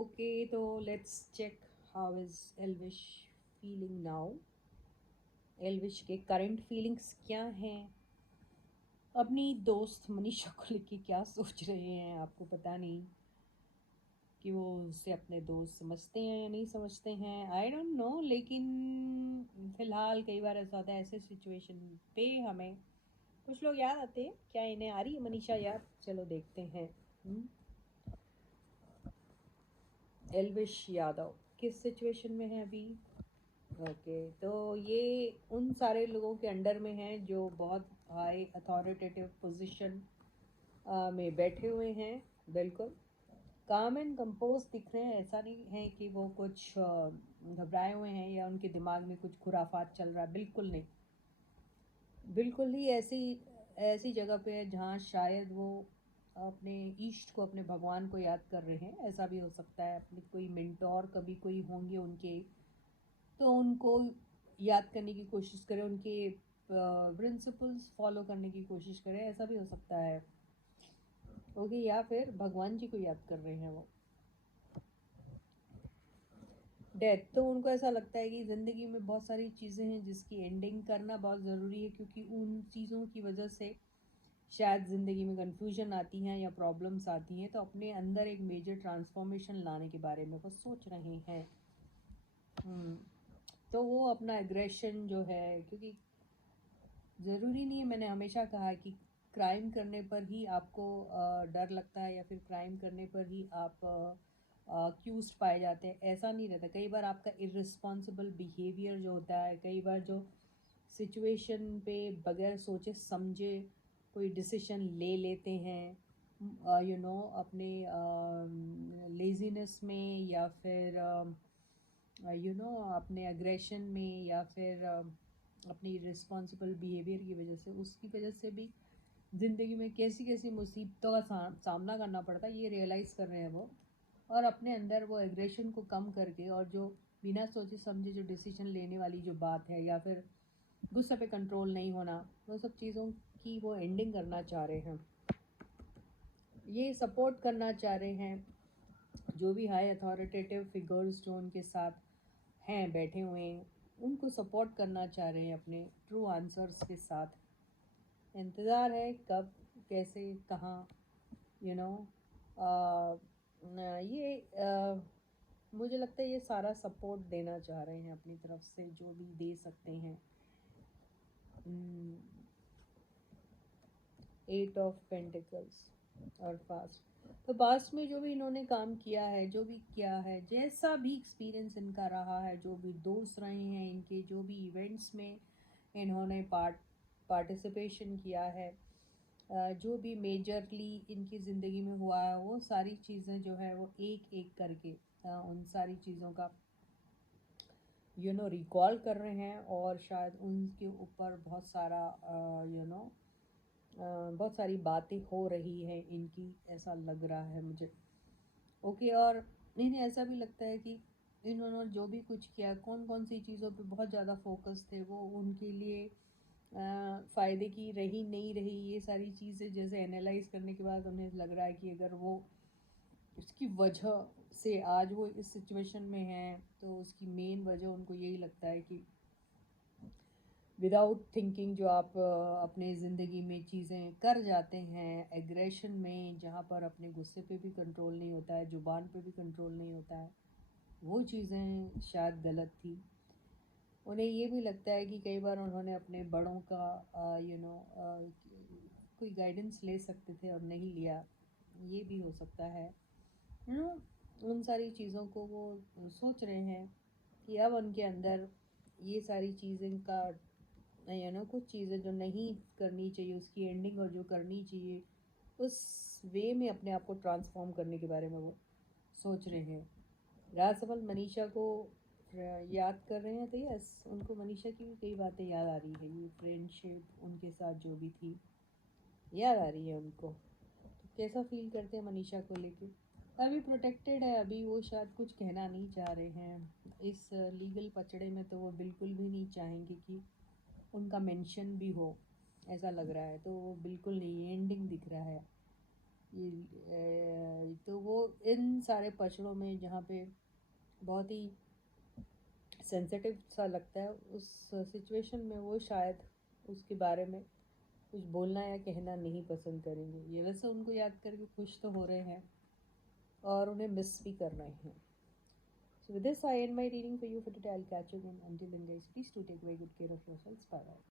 Okay, तो let's check how is Elvish feeling now. Elvish के current feelings क्या हैं? अपनी दोस्त मनीषा को लेके क्या सोच रहे हैं? आपको पता नहीं कि वो उससे अपने दोस्त समझते हैं या नहीं समझते हैं, आई डोंट नो। लेकिन फिलहाल कई बार ऐसा होता है, ऐसे सिचुएशन पे हमें कुछ लोग याद आते हैं। क्या इन्हें आ रही है मनीषा याद? चलो देखते हैं। एल्विश यादव किस सिचुएशन में है अभी? ओके, तो ये उन सारे लोगों के अंडर में हैं जो बहुत हाई अथॉरिटेटिव पोजीशन में बैठे हुए हैं। बिल्कुल काम एंड कंपोज दिख रहे हैं। ऐसा नहीं है कि वो कुछ घबराए हुए हैं या उनके दिमाग में कुछ खुराफात चल रहा है, बिल्कुल नहीं। बिल्कुल ही ऐसी ऐसी जगह पे है जहाँ शायद वो अपने ईष्ट को, अपने भगवान को याद कर रहे हैं। ऐसा भी हो सकता है अपने कोई मेंटोर कभी कोई होंगे उनके, तो उनको याद करने की कोशिश करें, उनके प्रिंसिपल्स फॉलो करने की कोशिश करें, ऐसा भी हो सकता है। ओके, या फिर भगवान जी को याद कर रहे हैं वो। डेथ, तो उनको ऐसा लगता है कि ज़िंदगी में बहुत सारी चीज़ें हैं जिसकी एंडिंग करना बहुत ज़रूरी है, क्योंकि उन चीज़ों की वजह से शायद ज़िंदगी में कन्फ्यूजन आती हैं या प्रॉब्लम्स आती हैं, तो अपने अंदर एक मेजर ट्रांसफॉर्मेशन लाने के बारे में वो सोच रहे हैं। तो वो अपना एग्रेशन जो है, क्योंकि ज़रूरी नहीं है, मैंने हमेशा कहा है कि क्राइम करने पर ही आपको डर लगता है या फिर क्राइम करने पर ही आप अक्यूज़्ड पाए जाते हैं, ऐसा नहीं रहता। कई बार आपका इर्रिस्पॉन्सिबल बिहेवियर जो होता है, कई बार जो सिचुएशन पे बगैर सोचे समझे कोई डिसीजन ले लेते हैं, अपने लेजीनेस में या फिर अपने अग्रेशन में या फिर अपनी रिस्पॉन्सिबल बिहेवियर की वजह से, उसकी वजह से भी ज़िंदगी में कैसी कैसी मुसीबतों का सामना करना पड़ता है, ये रियलाइज़ कर रहे हैं वो। और अपने अंदर वो एग्रेशन को कम करके, और जो बिना सोचे समझे जो डिसीजन लेने वाली जो बात है, या फिर गुस्से पे कंट्रोल नहीं होना, वो सब चीज़ों की वो एंडिंग करना चाह रहे हैं। ये सपोर्ट करना चाह रहे हैं जो भी हाई अथॉरिटेटिव फिगर्स जो उनके साथ हैं बैठे हुए हैं, उनको सपोर्ट करना चाह रहे हैं अपने ट्रू आंसर्स के साथ। इंतज़ार है कब, कैसे, कहाँ, यू नो ये मुझे लगता है ये सारा सपोर्ट देना चाह रहे हैं अपनी तरफ से, जो भी दे सकते हैं। 8 ऑफ पेंटिकल्स और फास्ट, तो पास्ट में जो भी इन्होंने काम किया है, जो भी किया है, जैसा भी एक्सपीरियंस इनका रहा है, जो भी दोस्त रहे हैं इनके, जो भी इवेंट्स में इन्होंने पार्टिसिपेशन किया है, जो भी मेजरली इनकी ज़िंदगी में हुआ है, वो सारी चीज़ें जो है वो एक एक करके उन सारी चीज़ों का रिकॉल कर रहे हैं, और शायद उनके ऊपर बहुत सारा बहुत सारी बातें हो रही हैं इनकी, ऐसा लग रहा है मुझे। ओके, और इन्हें ऐसा भी लगता है कि इन्होंने जो भी कुछ किया, कौन कौन सी चीज़ों पे बहुत ज़्यादा फोकस थे, वो उनके लिए फ़ायदे की रही नहीं रही, ये सारी चीज़ें जैसे एनालाइज करने के बाद उन्हें लग रहा है कि अगर वो उसकी वजह से आज वो इस सिचुएशन में हैं, तो उसकी मेन वजह उनको यही लगता है कि विदाउट थिंकिंग जो आप अपने ज़िंदगी में चीज़ें कर जाते हैं, एग्रेशन में, जहाँ पर अपने गुस्से पे भी कंट्रोल नहीं होता है, ज़ुबान पे भी कंट्रोल नहीं होता है, वो चीज़ें शायद गलत थी। उन्हें ये भी लगता है कि कई बार उन्होंने अपने बड़ों का कोई गाइडेंस ले सकते थे और नहीं लिया, ये भी हो सकता है। उन सारी चीज़ों को वो सोच रहे हैं कि अब उनके अंदर ये सारी चीज़ें का कुछ चीज़ें जो नहीं करनी चाहिए उसकी एंडिंग, और जो करनी चाहिए उस वे में अपने आप को ट्रांसफॉर्म करने के बारे में वो सोच रहे हैं। राजसफल मनीषा को याद कर रहे हैं, तो यस, उनको मनीषा की भी कई बातें याद आ रही है, ये फ्रेंडशिप उनके साथ जो भी थी याद आ रही है उनको। तो कैसा फील करते हैं मनीषा को लेके? अभी प्रोटेक्टेड है, अभी वो शायद कुछ कहना नहीं चाह रहे हैं इस लीगल पचड़े में, तो वो बिल्कुल भी नहीं चाहेंगे कि उनका मेंशन भी हो, ऐसा लग रहा है। तो वो बिल्कुल नहीं, एंडिंग दिख रहा है ये। तो वो इन सारे पचड़ों में जहाँ पे बहुत ही सेंसिटिव सा लगता है, उस सिचुएशन में वो शायद उसके बारे में कुछ बोलना या कहना नहीं पसंद करेंगे। ये वैसे उनको याद करके खुश तो हो रहे हैं और उन्हें मिस भी कर रहे हैं। So with this, I end my reading for you for today. I'll catch you again. Until then, guys, please do take very good care of yourselves. Bye bye.